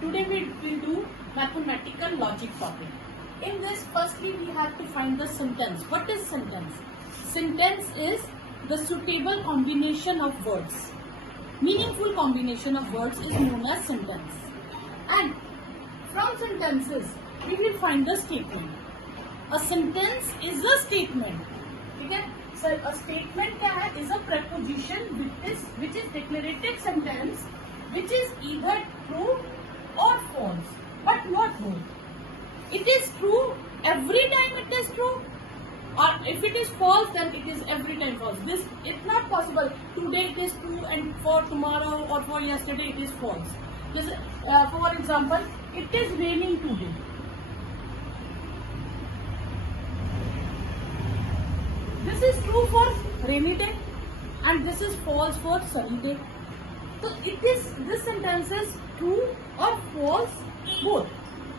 Today we will do mathematical logic topic. In this, firstly we have to find the sentence. What is sentence? Sentence is the suitable combination of words. Meaningful combination of words is known as sentence. And from sentences we will find the statement. A sentence is a statement. Okay? So a statement is a preposition which is declarative sentence which is either true or false, but not both. It is true every time it is true, or if it is false then it is every time false. This is not possible. Today it is true and for tomorrow or for yesterday it is false. This, for example, it is raining today. This is true for rainy day and this is false for sunny day. So this sentence is true or false both.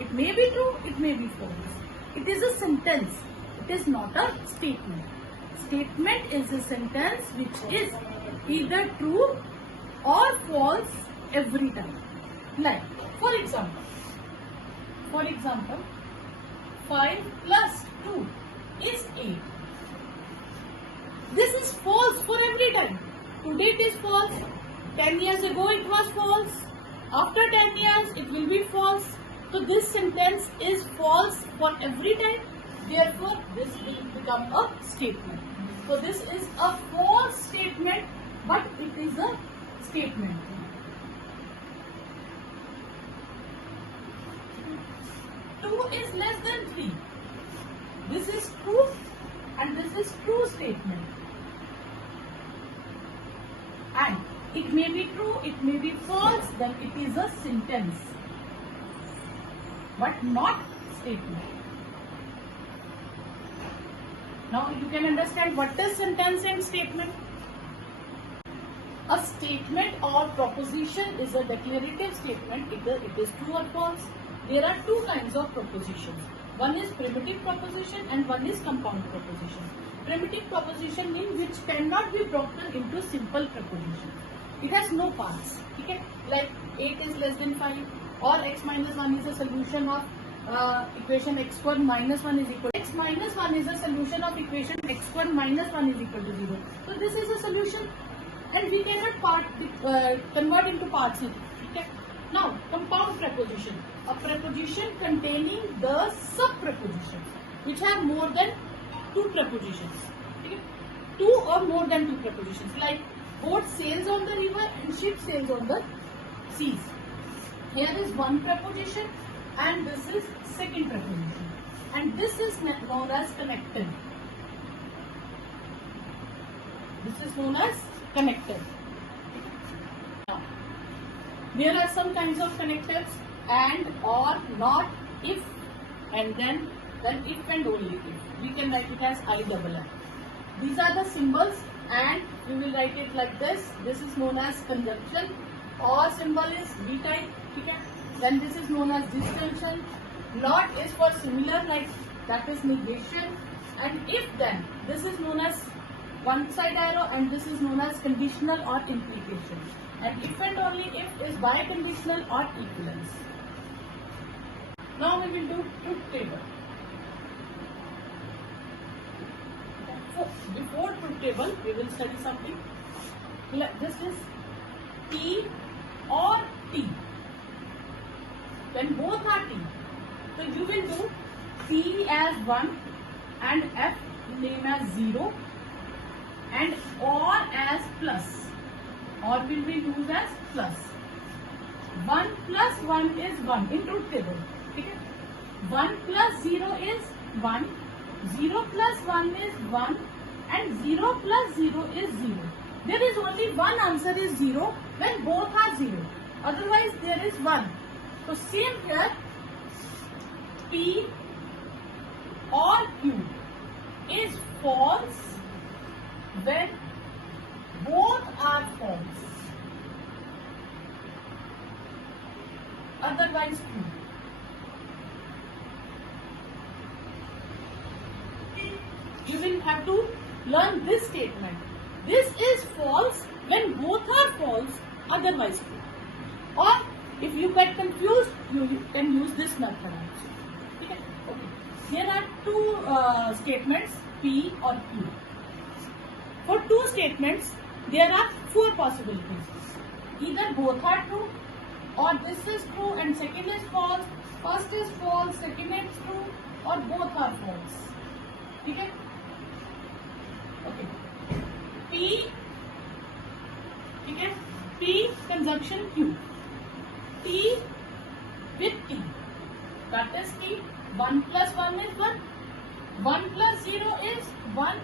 It may be true, it may be false. It is a sentence. It is not a statement. Statement is a sentence which is either true or false every time. Like, for example, 5 plus 2 is 8. This is false for every time. Today it is false. 10 years ago it was false. After 10 years it will be false. So this sentence is false for every time. Therefore this will become a statement. So this is a false statement, but it is a statement. Two is less than 3. This is true and this is true statement. And it may be true, it may be false, then it is a sentence, but not statement. Now you can understand what is sentence and statement. A statement or proposition is a declarative statement, either it is true or false. There are two kinds of propositions. One is primitive proposition and one is compound proposition. Primitive proposition means which cannot be broken into simple propositions. It has no parts. Okay? Like 8 is less than 5 or x minus 1 is a solution of equation x square minus 1 is equal to x minus 1 is a solution of equation x square minus 1 is equal to 0. So this is a solution and we cannot convert into parts. Okay? Now compound preposition. A preposition containing the sub-prepositions which have more than 2 prepositions. Okay? 2 or more than 2 prepositions, like boat sails on the river and ship sails on the seas. Here is one preposition and this is second preposition, and this is known as connective. This is known as connective. Now, there are some kinds of connectives: and, or, not, if, and then if and only if. We can write it as IFF. These are the symbols and we will write it like this. This is known as conjunction. Or symbol is B.Tech. Okay? Then this is known as distinction. Not is for similar, like that is negation. And if then, this is known as one side arrow and this is known as conditional or implication. And if and only if is biconditional or equivalence. Now we will do truth table. Before truth table, we will study something. This is P or T. When both are T, so you will do P as 1 and F name as 0 and OR as plus. OR will be used as plus. 1 plus 1 is 1 in truth table. Okay? 1 plus 0 is 1. 0 plus 1 is 1 and 0 plus 0 is 0. There is only one answer is 0 when both are 0. Otherwise there is 1. So same here, P or Q is false when both are false. Otherwise true. You will have to learn this statement. This is false when both are false, otherwise true. Or If you get confused, you can use this method also. Okay. Okay. There are two statements, P or Q. For two statements, there are four possibilities. Either both are true, or this is true and second is false, first is false, second is true, or both are false. Okay? Okay. P, okay? P conjunction Q. T with T. That is T. 1 plus 1 is 1. 1 plus 0 is 1.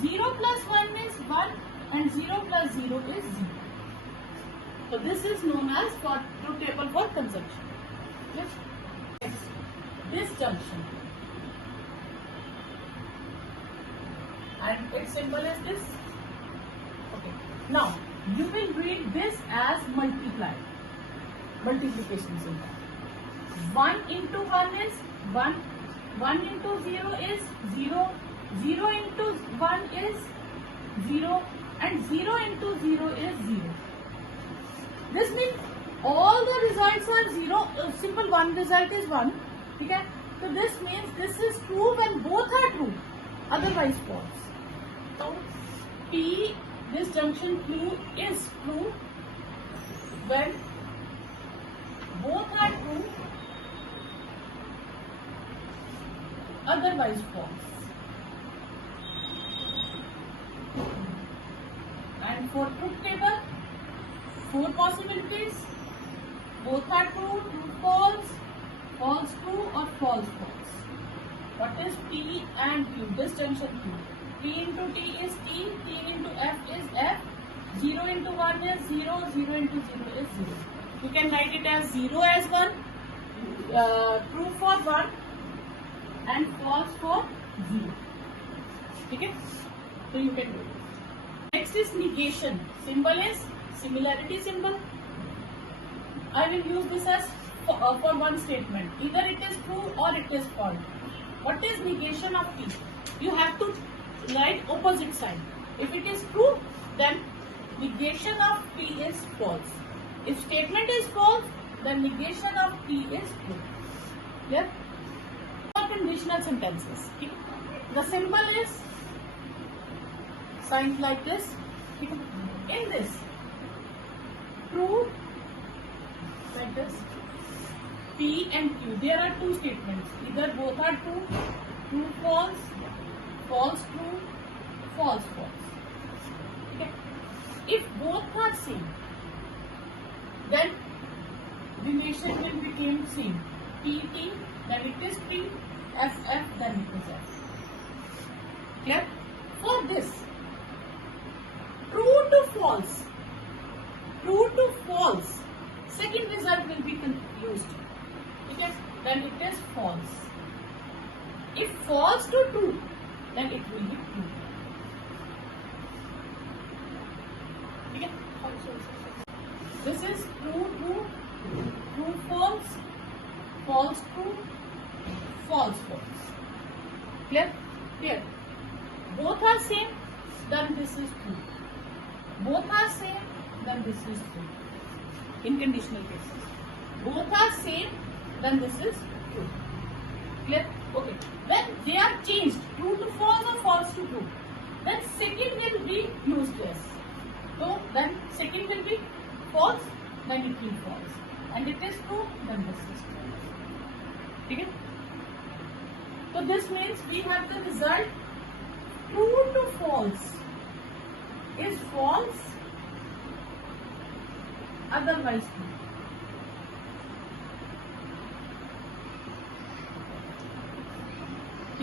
0 plus 1 is 1. And 0 plus 0 is 0. So this is known as truth table for conjunction. Yes. Disjunction. And its symbol is this. Okay. Now you will read this as multiply. Multiplication symbol. 1 into 1 is 1. 1 into 0 is 0. 0 into 1 is 0. And 0 into 0 is 0. This means all the results are 0. Simple one result is 1. Okay? So this means this is true when both are true. Otherwise false. So P, disjunction Q is true when both are true. Otherwise false. And for truth table, four possibilities. Both are true, true, false, false, true, or false, false. What is P and Q? Disjunction Q. T into T is T, T into F is F, 0 into 1 is 0, 0 into 0 is 0. You can write it as 0 as 1, true for 1, and false for 0. Okay? So you can do it. Next is negation. Symbol is similarity symbol. I will use this as for one statement. Either it is true or it is false. What is negation of T? You have to write opposite sign. If it is true, then negation of T is false. If statement is false, then negation of T is true. Clear? For conditional sentences, the symbol is signs like this. In this, true, like this, P and Q, there are two statements. Either both are true, true, false, false, true, false, false. Okay. If both are same, then relation will become same. P, T, then it is P, F, F, then it is F. Clear? For this, true to false, second result will be used. Okay? Then it is false. If false to true, then it will be true. Okay? This is true, true, true, false, false, true, false, false. Clear? Clear. Both are same, then this is true. Both are same, then this is true. In conditional cases. Both are same, then this is true. Clear? Okay. When they are changed, true to false or false to true, then second will be used as. So then second will be false, then it will be false. And it is true, then this is true. Okay? So this means we have the result true to false is false, otherwise true.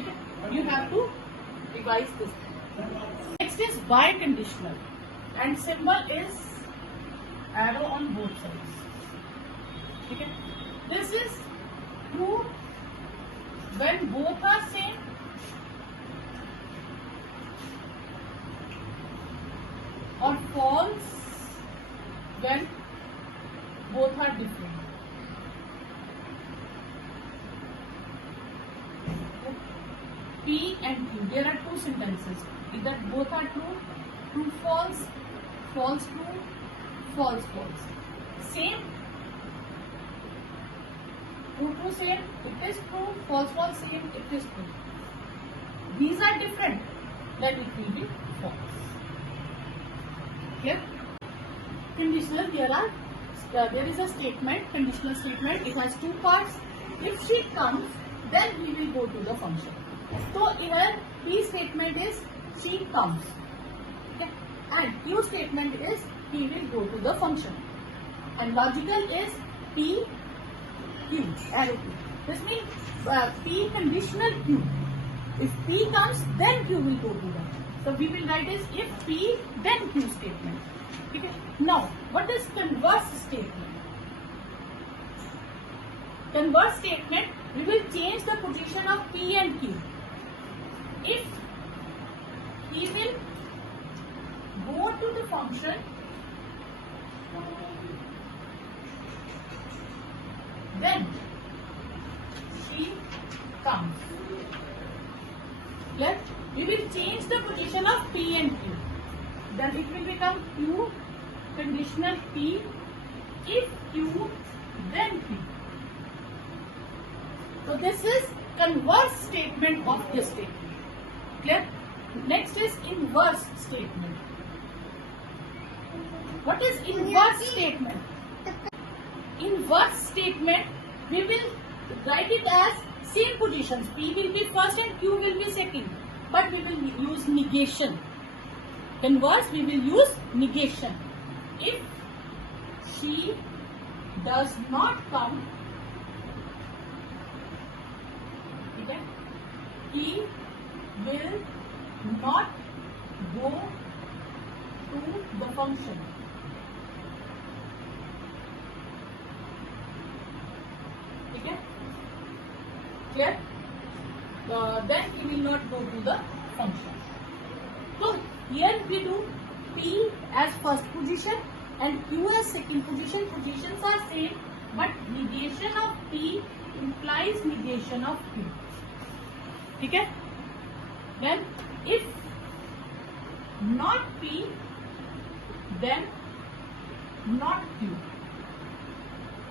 Okay? You have to revise this. Next is bi-conditional, and symbol is arrow on both sides. Okay? This is true when both are same, or false when both are different. P and Q, there are two sentences. Either both are true, true, false, false, true, false, false. Same, True true same, it is true. False false same, it is true. These are different, then it will be false. Clear? Conditional, there is a statement, conditional statement. It has two parts. If she comes, then we will go to the function. So here P statement is she comes, okay, and Q statement is he will go to the function, and logical is P Q arrow Q. This means P conditional Q. If P comes, then Q will go to the. So we will write as if P then Q statement. Okay. Now what is converse statement? Converse statement, we will change the position of P and Q. If he will go to the function, then she comes. Yes, we will change the position of P and Q. Then it will become Q conditional P. If Q, then P. So this is converse statement of this statement. Clear? Next is inverse statement. What is inverse statement? Inverse statement, we will write it as same positions. P will be first and Q will be second. But we will use negation. Converse, we will use negation. If she does not come, okay, he will not go to the function. Okay? Clear? Then he will not go to the function. So here we do P as first position and Q as second position. Positions are same, but negation of P implies negation of Q. Okay? Then if not P, then not Q.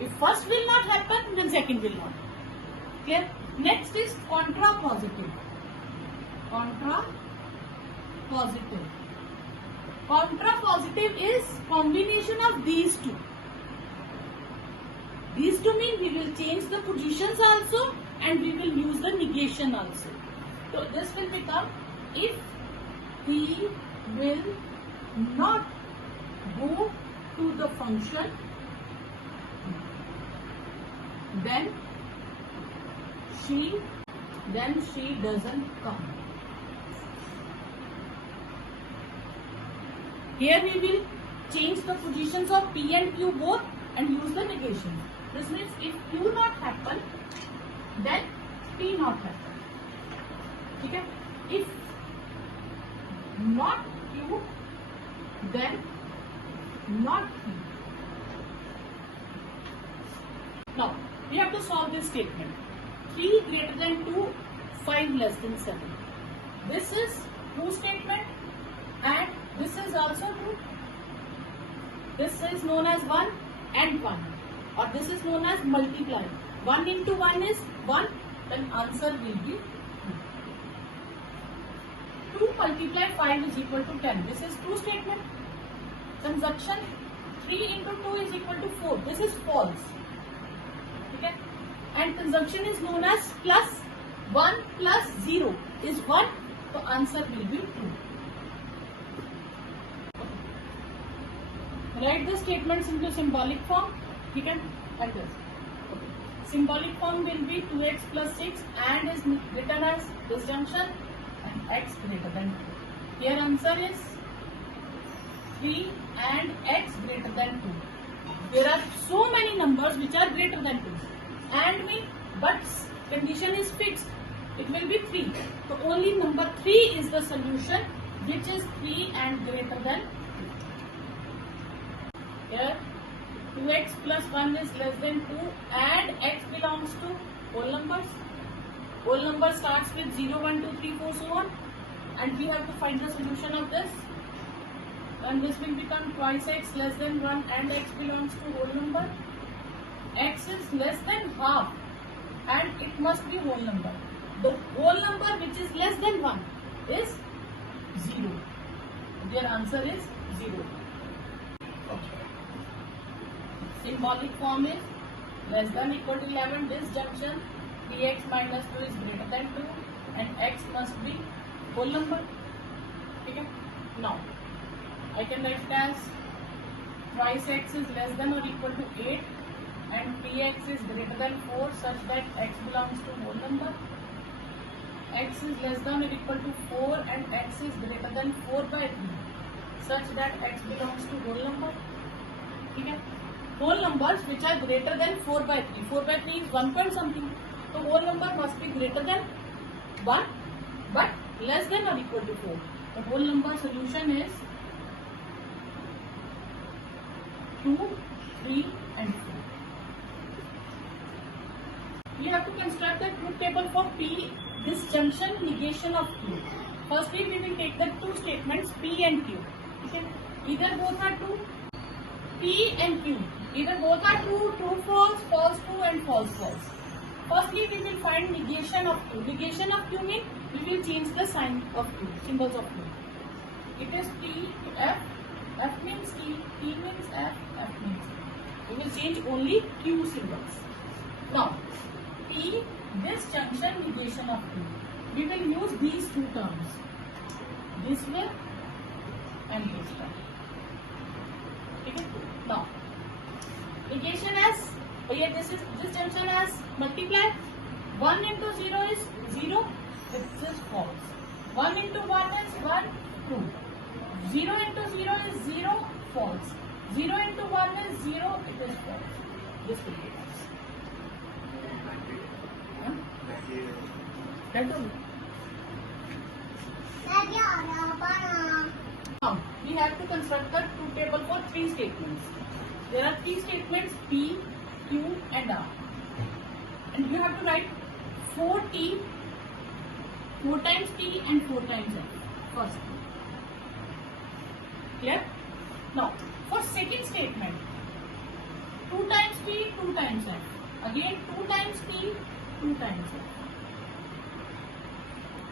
If first will not happen, then second will not. Clear? Next is contrapositive. Contrapositive. Contrapositive is combination of these two. These two mean we will change the positions also and we will use the negation also. So this will become if he will not go to the function, then she doesn't come. Here we will change the positions of P and Q both and use the negation. This means if Q not happen, then P not happen. Okay? If not Q, then not P. Now we have to solve this statement. 3 greater than 2, 5 less than 7. This is true statement and this is also true. This is known as 1 and 1, or this is known as multiply. 1 into 1 is 1, then answer will be 2. 2 multiply 5 is equal to 10. This is true statement. Conjunction 3 into 2 is equal to 4. This is false. Okay? And conjunction is known as plus. 1 plus 0 is 1. So answer will be true. Write the statements into symbolic form. We can write this. Symbolic form will be 2x plus 6 and is written as disjunction and x greater than 2. Here answer is 3 and x greater than 2. There are so many numbers which are greater than 2. And but condition is fixed. It will be 3. So only number 3 is the solution, which is 3 and greater than 2. Here 2x plus 1 is less than 2 and x belongs to whole numbers. Whole number starts with 0, 1, 2, 3, 4, so on. And we have to find the solution of this. And this will become twice x less than 1 and x belongs to whole number. X is less than half and it must be whole number. The whole number which is less than 1 is 0. Their answer is 0. Okay. Symbolic form is less than equal to 11. Disjunction, px minus 2 is greater than 2 and x must be whole number. Okay. Now I can write it as twice x is less than or equal to 8 and px is greater than 4 such that x belongs to whole number. X is less than or equal to 4 and x is greater than 4 by 3 such that x belongs to whole number. Okay. Whole numbers which are greater than 4 by 3. 4 by 3 is 1 point something. So whole number must be greater than 1 but less than or equal to 4. The whole number solution is 2, 3 and 4. We have to construct the truth table for P, disjunction, negation of Q. Firstly, we will take the two statements P and Q. Okay. Either both are true, P and Q. Either both are true, true, false, false, true and false, false. Firstly, we will find negation of Q. Negation of Q means we will change the sign of Q, symbols of Q. It is T to F, F means T, T means F, F means T. We will change only Q symbols. Now, P, disjunction, negation of Q. We will use these two terms, this way and this way. Okay? Now, negation as, disjunction as multiply. 1 into 0 is 0, this is false. 1 into 1 is 1, true. 0 into 0 is 0, false. 0 into 1 is 0, it is false. This will be false. Now, we have to construct the truth table for 3 statements. There are 3 statements P, Q and R. And you have to write 4T, 4 times T and 4 times F first. Clear? Now, for second statement, 2 times P, 2 times F. Again 2 times T, 2 times F.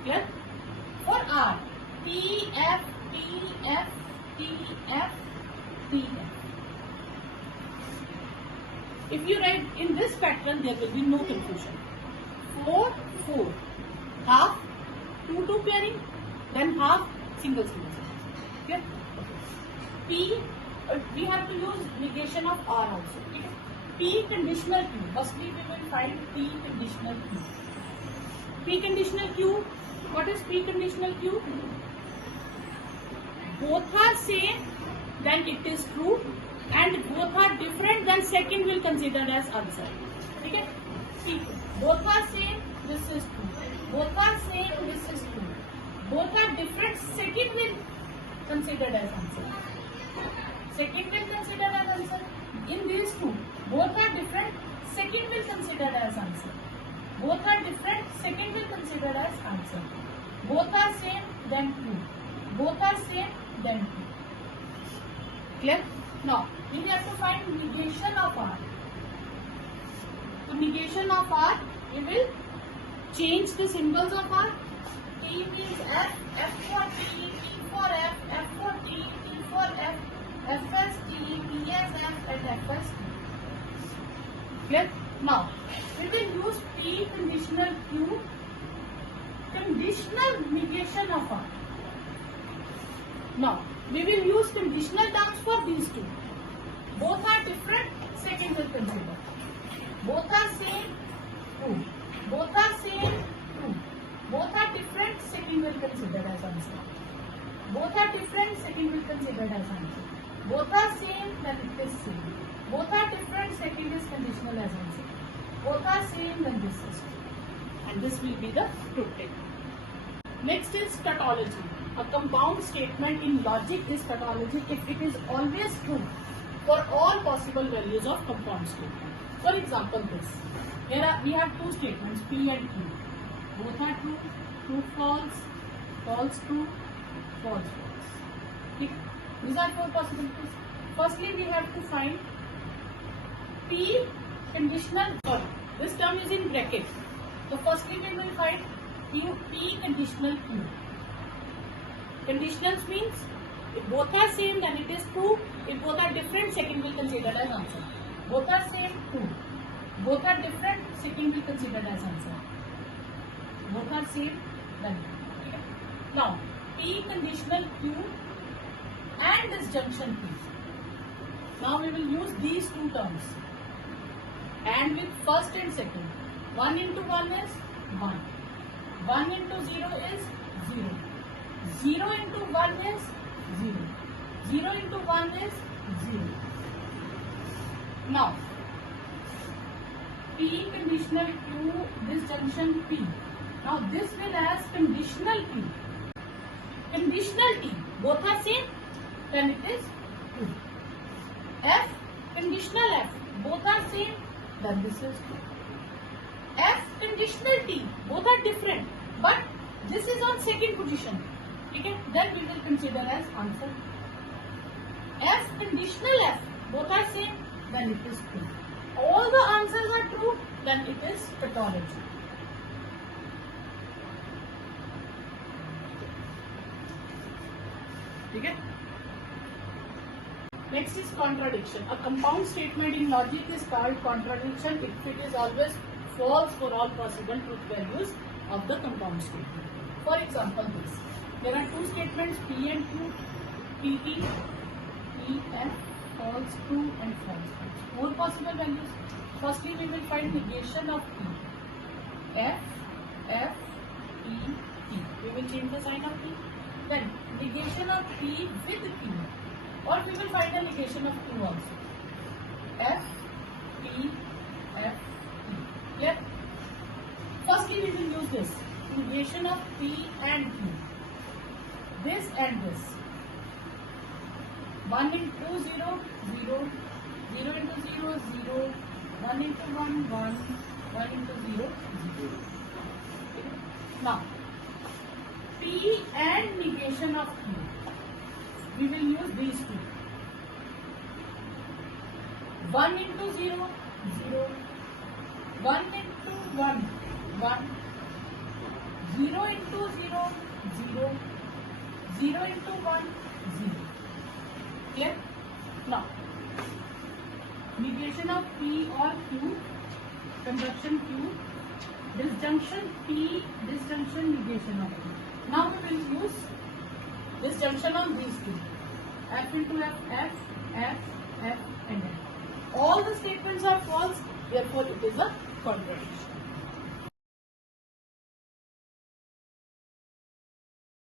Clear? For R, T, F, T, F, T, F, T, F. If you write in this pattern, there will be no confusion. 4, 4. Half, 2, 2 pairing, then half, single. Clear? P, we have to use negation of R also. Okay? P conditional Q. Firstly, we will find P conditional Q. P conditional Q. What is P conditional Q? Both are same, then it is true, and both are different, then second will consider as answer. Okay? See, both are same, this is true. Both are same, this is true. Both are different, second will considered as answer. Second will consider as answer. In these two, both are different, second will consider as answer. Both are different, second will consider as answer. Both are same, then true. Both are same, then true. Clear? Now, we have to find negation of R. So, negation of R, we will change the symbols of R. T means F, F for T, T for F, F for T, T for F, F as T, T as F, and F as T. Clear? Now, we will use P conditional Q, conditional negation of R. Now, we will use conditional terms for these two. Both are different, second will consider. Both are same, true. Both are same, true. Both are different, second will consider as answer. Both are different, second will consider as answer. Both are same, then it is same. Both are different, second is conditional as answer. Both are same, then this is true. And this will be the truth table. Next is tautology. A compound statement in logic is tautology if it is always true for all possible values of compound statement. For example, this. Here we have two statements P and Q. Both are true, true, false, false, true, false, false. Okay. These are 4 possibilities. Firstly, we have to find P conditional, This term is in bracket. So firstly we will find P conditional Q. Conditionals means if both are same then it is true. If both are different, second will considered as answer. Both are same, true. Both are different, second will considered as answer. Both are same, then okay. Now P conditional Q and disjunction P. Now we will use these two terms. And with first and second. 1 into 1 is 1. 1 into 0 is 0. 0 into 1 is 0. 0 into 1 is 0. Now, P conditional Q, disjunction P. Now this will as conditional Q. Conditional T, both are same, then it is true. F, conditional F, both are same, then this is true. F, conditional T, both are different, but this is on second position. Okay, then we will consider as answer. F, conditional F, both are same, then it is true. All the answers are true, then it is tautology. Okay? Next is contradiction. A compound statement in logic is called contradiction if it is always false for all possible truth values of the compound statement. For example, this. There are two statements P and Q, PT, PF, false, true and false. Four possible values. Firstly, we will find negation of P. F, F, P, P. We will change the sign of P. Then negation of P with Q. Or we will find the negation of Q also. F, P, F, P. Clear? Firstly, we will use this. Negation of P and Q. This and this. 1 into 0, 0. 0 into 0, 0. 1 into 1, 1. 1 into 0, 0. Now, P and negation of Q. We will use these two. 1 into 0, 0. 1 into 1, 1. 0 into 0, 0. 0 into 1, 0. Clear? Now, negation of P or Q, conjunction Q, disjunction P, disjunction negation of Q. Now we will use disjunction on these two. F into F, F, F, F and F. All the statements are false, therefore it is a contradiction.